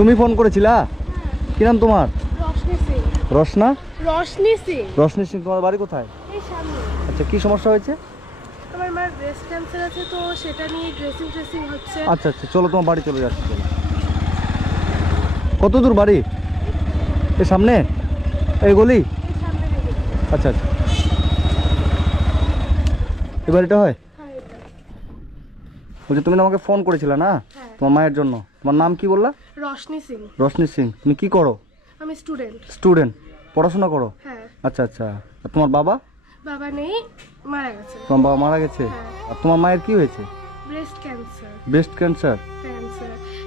তুমি ফোন করেছিলা? কি নাম তোমার? রোশনি সিং। রোশনা? রোশনি সিং। রোশনি সিং। তোমার বাড়ি কোথায়? এই সামনে। আচ্ছা, কি সমস্যা হয়েছে? আমার মার ব্রেস্ট ক্যান্সার আছে, তো সেটা নিয়ে ড্রেসিং হচ্ছে। আচ্ছা আচ্ছা, চলো তোমার বাড়ি চলে যাচ্ছি। চলো। কত দূর বাড়ি? এই সামনে এই গলি? এই সামনে দেখে। আচ্ছা আচ্ছা, এই বাড়িটা হয়? হ্যাঁ এটা। বলছি তুমি না আমাকে ফোন করেছিলে না হ্যাঁ। তোমার মায়ের জন্য? তোমার নাম কি বললা? রোশনি সিং। রোশনি সিং। তুমি কি করো? আমি স্টুডেন্ট। স্টুডেন্ট, পড়াশোনা করো? হ্যাঁ। আচ্ছা আচ্ছা। আর তোমার বাবা? বাবা নেই, মারা গেছে। তোমার বাবা মারা গেছে? হ্যাঁ। আর তোমার মায়ের কি হয়েছে? Breast cancer. Breast cancer?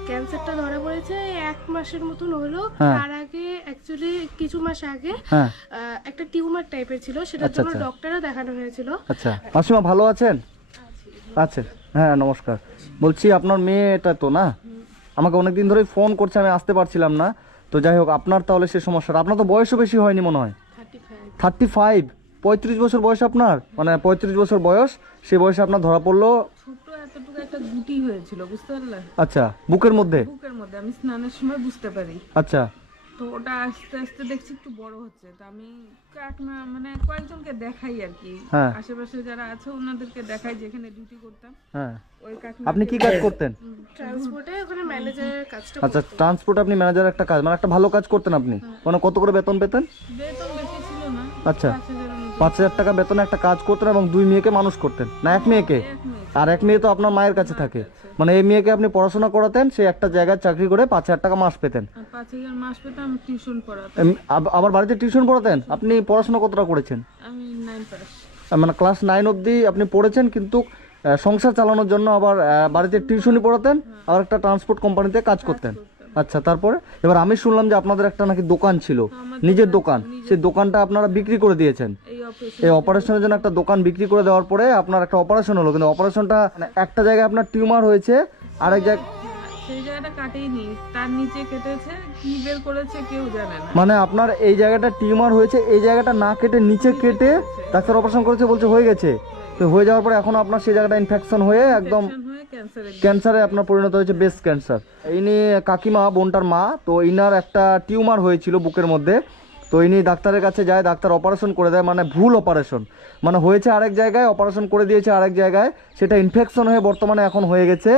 ক্যান্সারটা ধরা পড়েছে 1 মাসের মতন হলো। হ্যাঁ। তার আগে অ্যাকচুয়ালি কিছু মাস আগে হ্যাঁ। একটা টিউমার টাইপের ছিল, সেটার আচ্ছা, জন্য আচ্ছা। ডক্টরও দেখানো হয়েছিল। আচ্ছা, মাসিমা ভালো আছেন? আচ্ছা, হ্যাঁ নমস্কার। বলছি আপনার মেয়েটা তো না, আমাকে অনেকদিন ধরেই ফোন করছে, আমি আসতে পারছিলাম না। তো যাই হোক, আপনার তাহলে সে সমস্যাটা, আপনার তো বয়সও বেশি হয়নি মনে হয়। 35? 35 বছর বয়স আপনার, মানে 35 বছর বয়স, সেই বয়সে আপনার ধরা পড়লো। ছোট এতটুকু একটা গুটি হয়েছিল, বুঝতে পারলে? আচ্ছা, বুকের মধ্যে? বুকের মধ্যে আমি স্নানের সময় বুঝতে পারি। আচ্ছা। তো ওটা আস্তে আস্তে দেখছি একটু বড় হচ্ছে, তো আমি মানে কয়েকজনকে দেখাই আর কি, হ্যাঁ। আশেপাশে যারা আছে ওনাদেরকে দেখাই, যেখানে ডিউটি করতাম হ্যাঁ। ওই কাকিমা। আপনি কি কাজ করতেন? ট্রান্সপোর্টে ওখানে ম্যানেজারের কাজটা আচ্ছা, ট্রান্সপোর্ট আপনি ম্যানেজার একটা কাজ, মানে একটা ভালো কাজ করতেন আপনি। মানে কত করে বেতন পেতেন? বেতন বেশি ছিল না, আচ্ছা, 5,000 এর মতো। 5,000 টাকা বেতনে একটা কাজ করতেন এবং 2 মেয়েকে মানুষ করতেন, না এক মেয়েকে? এক মেয়ে। আর এক মেয়ে তো আপনার মায়ের কাছে থাকে, মানে এই মেয়েকে আপনি পড়াশোনা করাতেন, সে একটা জায়গায় চাকরি করে 5,000 টাকা মাস পেতেন। আর 5,000 মাস পেতাম, টিউশন পড়াতাম। আবার বাড়িতে টিউশন পড়াতেন? আপনি পড়াশোনা কতটা করেছেন? আমি 9 পাস। মানে ক্লাস 9 অবধি আপনি পড়েছেন, কিন্তু সংসার চালানোর জন্য আবার বাড়িতে টিউশনই পড়াতেন, আর একটা ট্রান্সপোর্ট কোম্পানিতে কাজ করতেন। আচ্ছা, তারপরে এবার আমি শুনলাম যে আপনাদের একটা নাকি দোকান ছিল, নিজের দোকান, সেই দোকানটা আপনারা বিক্রি করে দিয়েছেন। এই অপারেশন এই অপারেশনের জন্য একটা দোকান বিক্রি করে দেওয়ার পরে আপনার একটা অপারেশন হলো, কিন্তু অপারেশনটা মানে একটা জায়গায় আপনার টিউমার হয়েছে, আরেক জায়গায় সেই জায়গাটা কাটেইনি, তার নিচে কেটেছে, কি বের করেছে কেউ জানে না। মানে আপনার এই জায়গাটা টিউমার হয়েছে, এই জায়গাটা না কেটে নিচে কেটে ডাক্তার অপারেশন করেছে, বলছে হয়ে গেছে। তো হয়ে যাওয়ার পরে এখন আপনার সেই জায়গাটা ইনফেকশন হয়ে একদম ক্যান্সারে আপনার পরিণত হয়েছে, ব্রেস্ট ক্যান্সার। ইনি কাকিমা, বোনটার মা, তো ইনার একটা টিউমার হয়েছিল বুকের মধ্যে। তো ইনি ডাক্তারের কাছে যায়, ডাক্তার অপারেশন করে দেয়, মানে ভুল অপারেশন, মানে হয়েছে আরেক জায়গায়, অপারেশন করে দিয়েছে আরেক জায়গায়, সেটা ইনফেকশন হয়ে বর্তমানে এখন হয়ে গেছে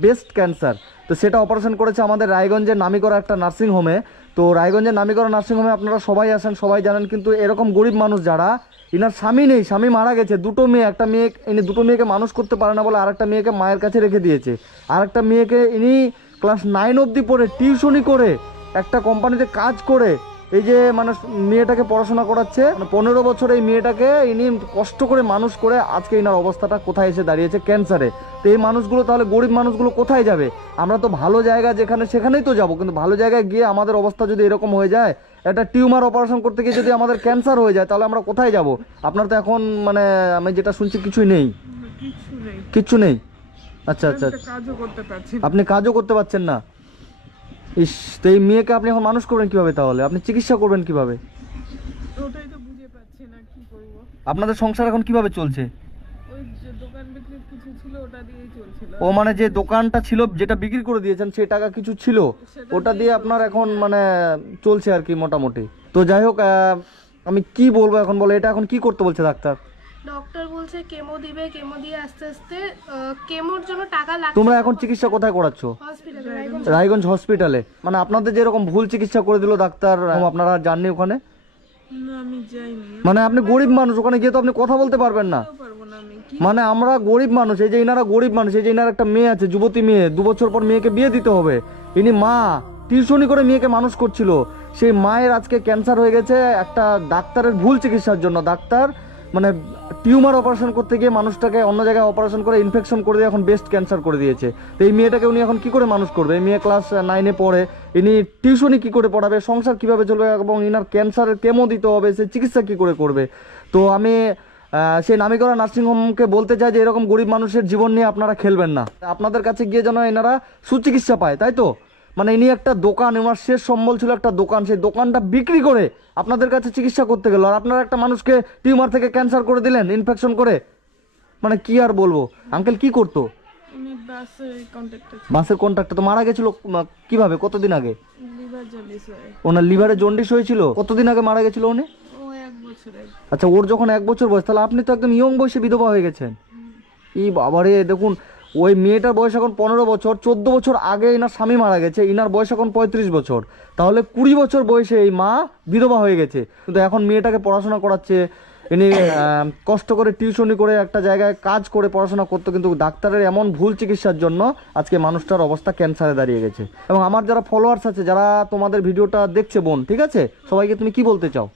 ব্রেস্ট ক্যান্সার। তো সেটা অপারেশন করেছে আমাদের রায়গঞ্জের নামিকরা একটা নার্সিংহোমে। তো রায়গঞ্জের নামিকরা নার্সিংহোমে আপনারা সবাই আসেন, সবাই জানেন, কিন্তু এরকম গরিব মানুষ যারা, ইনার স্বামী নেই, স্বামী মারা গেছে, 2টো মেয়ে, একটা মেয়ে ইনি 2টো মেয়েকে মানুষ করতে পারে না বলে আরেকটা মেয়েকে মায়ের কাছে রেখে দিয়েছে, আরেকটা মেয়েকে ইনি ক্লাস 9 অবধি পড়ে টিউশনি করে একটা কোম্পানিতে কাজ করে এই যে মানে মেয়েটাকে পড়াশোনা করাচ্ছে, মানে 15 বছর এই মেয়েটাকে ইনি কষ্ট করে মানুষ করে আজকে ইনার অবস্থাটা কোথায় এসে দাঁড়িয়েছে, ক্যান্সারে। তো এই মানুষগুলো, তাহলে গরিব মানুষগুলো কোথায় যাবে? আমরা তো ভালো জায়গা যেখানে সেখানেই তো যাবো, কিন্তু ভালো জায়গায় গিয়ে আমাদের অবস্থা যদি এরকম হয়ে যায়, একটা টিউমার অপারেশন করতে গিয়ে যদি আমাদের ক্যান্সার হয়ে যায়, তাহলে আমরা কোথায় যাব? আপনার তো এখন মানে আমি যেটা শুনছি কিছুই নেই, কিছু নেই, কিচ্ছু নেই। আচ্ছা আচ্ছা, একটা কাজও করতে পারছি না। আপনি কাজও করতে পারছেন না? ইস, তো এই মেয়েকে আপনি এখন মানুষ করবেন কিভাবে? তাহলে আপনি চিকিৎসা করবেন কিভাবে? ওটাই তো বুঝে পাচ্ছি না কি করব। আপনাদের সংসার এখন কিভাবে চলছে? ওই যে দোকান বিক্রি কিছু ছিল, ওটা দিয়েই চলছিল। ও মানে যে দোকানটা ছিল, যেটা বিক্রি করে দিয়েছেন, সেই টাকা কিছু ছিল, ওটা দিয়ে আপনার এখন মানে চলছে আর কি মোটামুটি। তো যাই হোক, আমি কি বলবো এখন, বলো এটা এখন কি করতে বলছে ডাক্তার? ডক্টর বলছে কেমো দিবে, কেমো দিয়ে আস্তে আস্তে কেমোর জন্য টাকা লাগবে। তোমরা এখন চিকিৎসা কোথায় করাচ্ছ? হসপিটালে রায়গঞ্জ হসপিটালে? মানে আপনাদের যেরকম ভুল চিকিৎসা করে দিল ডাক্তার, আপনারা যাননি ওখানে? না আমি যাইনি, মানে আপনি গরিব মানুষ, ওখানে গিয়ে তো আপনি কথা বলতে পারবেন না। পারবো না আমি কি। মানে আমরা গরিব মানুষ, এই যে ইনারা গরিব মানুষ, এই যে ইনার একটা মেয়ে আছে, যুবতী মেয়ে, 2 বছর পর মেয়েকে বিয়ে দিতে হবে, ইনি মা টিউশনি করে মেয়েকে মানুষ করছিল, সেই মায়ের আজকে ক্যান্সার হয়ে গেছে একটা ডাক্তারের ভুল চিকিৎসার জন্য। ডাক্তার মানে টিউমার অপারেশন করতে গিয়ে মানুষটাকে অন্য জায়গায় অপারেশন করে ইনফেকশন করে দিয়ে এখন ব্রেস্ট ক্যান্সার করে দিয়েছে। তো এই মেয়েটাকে উনি এখন কি করে মানুষ করবে? এই মেয়ে ক্লাস 9-এ পড়ে, ইনি টিউশনি কি করে পড়াবে, সংসার কিভাবে চলবে, এবং ইনার ক্যান্সারের কেমো দিতে হবে, সে চিকিৎসা কি করে করবে? তো আমি সেই নামিকরা নার্সিংহোমকে বলতে চাই যে এরকম গরিব মানুষের জীবন নিয়ে আপনারা খেলবেন না, আপনাদের কাছে গিয়ে যেন এনারা সুচিকিৎসা পায়, তাই তো? মানে ইনি একটা দোকান, ওনার শেষ সম্বল ছিল একটা দোকান, সেই দোকানটা বিক্রি করে আপনাদের কাছে চিকিৎসা করতে গেল, আর আপনারা একটা মানুষকে টিউমার থেকে ক্যান্সার করে দিলেন ইনফেকশন করে। মানে কি আর বলবো, আঙ্কেল কি করতো? উনি বাসে কন্ট্যাক্টে বাসের কন্ট্রাক্টর তো মারা গেছিল কিভাবে, কতদিন আগে? লিভার জন্ডিস হয়। ওনার লিভারে জন্ডিস হয়েছিল, কতদিন আগে মারা গেছিল উনি? ও 1 বছরের। আচ্ছা, ওর যখন 1 বছর বয়স, তাহলে আপনি তো একদম ইয়ং বয়সে বিধবা হয়ে গেছেন। এই বাবারে, দেখুন ওই মেয়েটার বয়স এখন 15 বছর, 14 বছর আগে এনার স্বামী মারা গেছে, ইনার বয়স এখন 35 বছর, তাহলে 20 বছর বয়সে এই মা বিধবা হয়ে গেছে। কিন্তু এখন মেয়েটাকে পড়াশোনা করাচ্ছে, ইনি কষ্ট করে টিউশনি করে একটা জায়গায় কাজ করে পড়াশোনা করতো, কিন্তু ডাক্তারের এমন ভুল চিকিৎসার জন্য আজকে মানুষটার অবস্থা ক্যান্সারে দাঁড়িয়ে গেছে। এবং আমার যারা ফলোয়ার্স আছে, যারা তোমাদের ভিডিওটা দেখছে বোন, ঠিক আছে, সবাইকে তুমি কি বলতে চাও?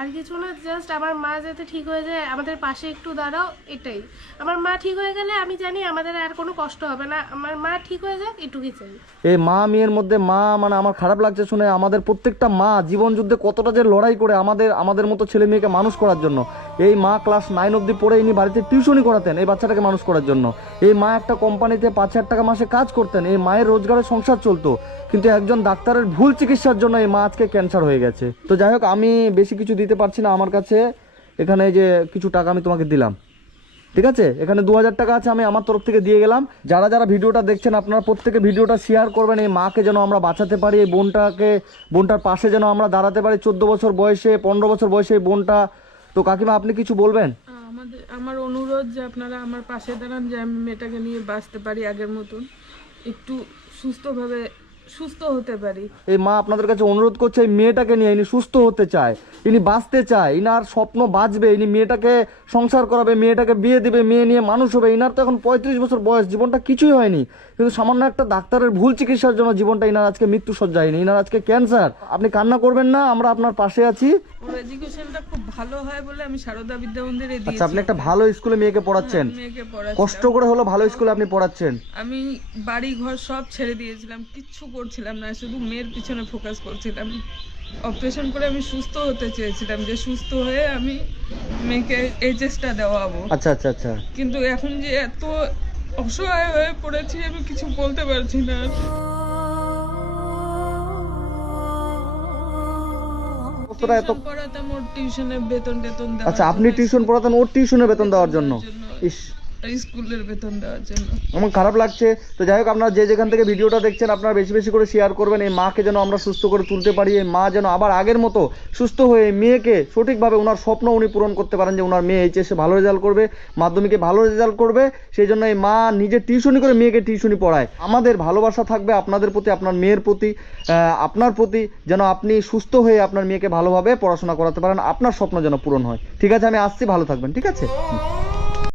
আর কিছু না, জাস্ট আমার মা যাতে ঠিক হয়ে যায়, আমাদের পাশে একটু দাঁড়াও, এটাই। আমার মা ঠিক হয়ে গেলে আমি জানি আমাদের আর কোনো কষ্ট হবে না। আমার মা ঠিক হয়ে যাক, এটুকুই চাই। এই মা মেয়ের মধ্যে মা, মানে আমার খারাপ লাগছে শুনে, আমাদের প্রত্যেকটা মা জীবন যুদ্ধে কতটা যে লড়াই করে আমাদের মতো ছেলে মেয়েকে মানুষ করার জন্য। এই মা ক্লাস 9 অবধি পড়ে ইনি বাড়িতে টিউশনই করাতেন এই বাচ্চাটাকে মানুষ করার জন্য। এই মা একটা কোম্পানিতে 5,000 টাকা মাসে কাজ করতেন, এই মায়ের রোজগারে সংসার চলতো, কিন্তু একজন ডাক্তারের ভুল চিকিৎসার জন্য এই মা আজকে ক্যান্সার হয়ে গেছে। তো যাই হোক, আমি বেশি কিছু দিতে পারছি না, আমার কাছে এখানে যে কিছু টাকা আমি তোমাকে দিলাম, ঠিক আছে, এখানে 2000 টাকা আছে, আমি আমার তরফ থেকে দিয়ে গেলাম। যারা যারা ভিডিওটা দেখছেন, আপনারা প্রত্যেকে ভিডিওটা শেয়ার করবেন, এই মাকে যেন আমরা বাঁচাতে পারি, এই বোনটার পাশে যেন আমরা দাঁড়াতে পারি। 14 বছর বয়সে, 15 বছর বয়সে এই বোনটা। তো কাকিমা, আপনি কিছু বলবেন? আমার অনুরোধ যে আপনারা আমার পাশে দাঁড়ান, যে আমি মেয়েটাকে নিয়ে বাঁচতে পারি, আগের মতন একটু সুস্থ হতে পারি। এই মা আপনাদের কাছে অনুরোধ করছে, এই মেয়েটাকে নিয়ে, ইনি সুস্থ হতে চায়, ইনি বাঁচতে চায়, ইনার স্বপ্ন বাঁচবে, ইনি মেয়েটাকে সংসার করাবে, মেয়েটাকে বিয়ে দিবে, মেয়ে নিয়ে মানুষ হবে। ইনার তো এখন 35 বছর বয়স, জীবনটা কিছুই হয়নি, কিন্তু সামান্য একটা ডাক্তারের ভুল চিকিৎসার জন্য জীবনটা ইনার আজকে মৃত্যু সজ্জায়, ইনার আজকে ক্যান্সার। আপনি কান্না করবেন না, আমরা আপনার পাশে আছি। ওর এডুকেশনটা খুব ভালো হয় বলে আমি সারদা বিদ্যা মন্দিরে দিয়েছি। আচ্ছা, আপনি একটা ভালো স্কুলে মেয়েকে পড়াচ্ছেন, মেয়েকে পড়াচ্ছি, কষ্ট করে হলো ভালো স্কুলে আপনি পড়াচ্ছেন। আমি বাড়ি ঘর সব ছেড়ে দিয়েছিলাম, কিচ্ছু করছিলাম না, শুধু মেয়ের পিছনে ফোকাস করছিলাম। অপারেশন করে আমি সুস্থ হতে চেয়েছিলাম, যে সুস্থ হয়ে আমি মেয়েকে এইচএসটা দেওয়াবো। আচ্ছা আচ্ছা আচ্ছা। কিন্তু এখন যে এত অসহায় হয়ে পড়েছি, আমি কিছু বলতে পারছি না। টিউশন পড়াতাম, ওর টিউশনের বেতন দেওয়া। আচ্ছা, আপনি টিউশন পড়াতেন ওর টিউশনের বেতন দেওয়ার জন্য? ইস, স্কুলের বেতন দেওয়ার জন্য আমার খারাপ লাগছে। তো যাই হোক, আপনারা যে যেখান থেকে ভিডিওটা দেখছেন, আপনারা বেশি বেশি করে শেয়ার করবেন। এই মাকে যেন আমরা সুস্থ করে তুলতে পারি, এই মা যেন আবার আগের মতো সুস্থ হয়ে মেয়েকে সঠিকভাবে ওনার স্বপ্ন উনি পূরণ করতে পারেন, যে ওনার মেয়ে এইচএসে ভালো রেজাল্ট করবে, মাধ্যমিকে ভালো রেজাল্ট করবে। সেই জন্য এই মা নিজে টিউশনি করে মেয়েকে টিউশনি পড়ায়। আমাদের ভালোবাসা থাকবে আপনাদের প্রতি, আপনার মেয়ের প্রতি, আপনার প্রতি, যেন আপনি সুস্থ হয়ে আপনার মেয়েকে ভালোভাবে পড়াশোনা করাতে পারেন, আপনার স্বপ্ন যেন পূরণ হয়। ঠিক আছে, আমি আসছি, ভালো থাকবেন, ঠিক আছে।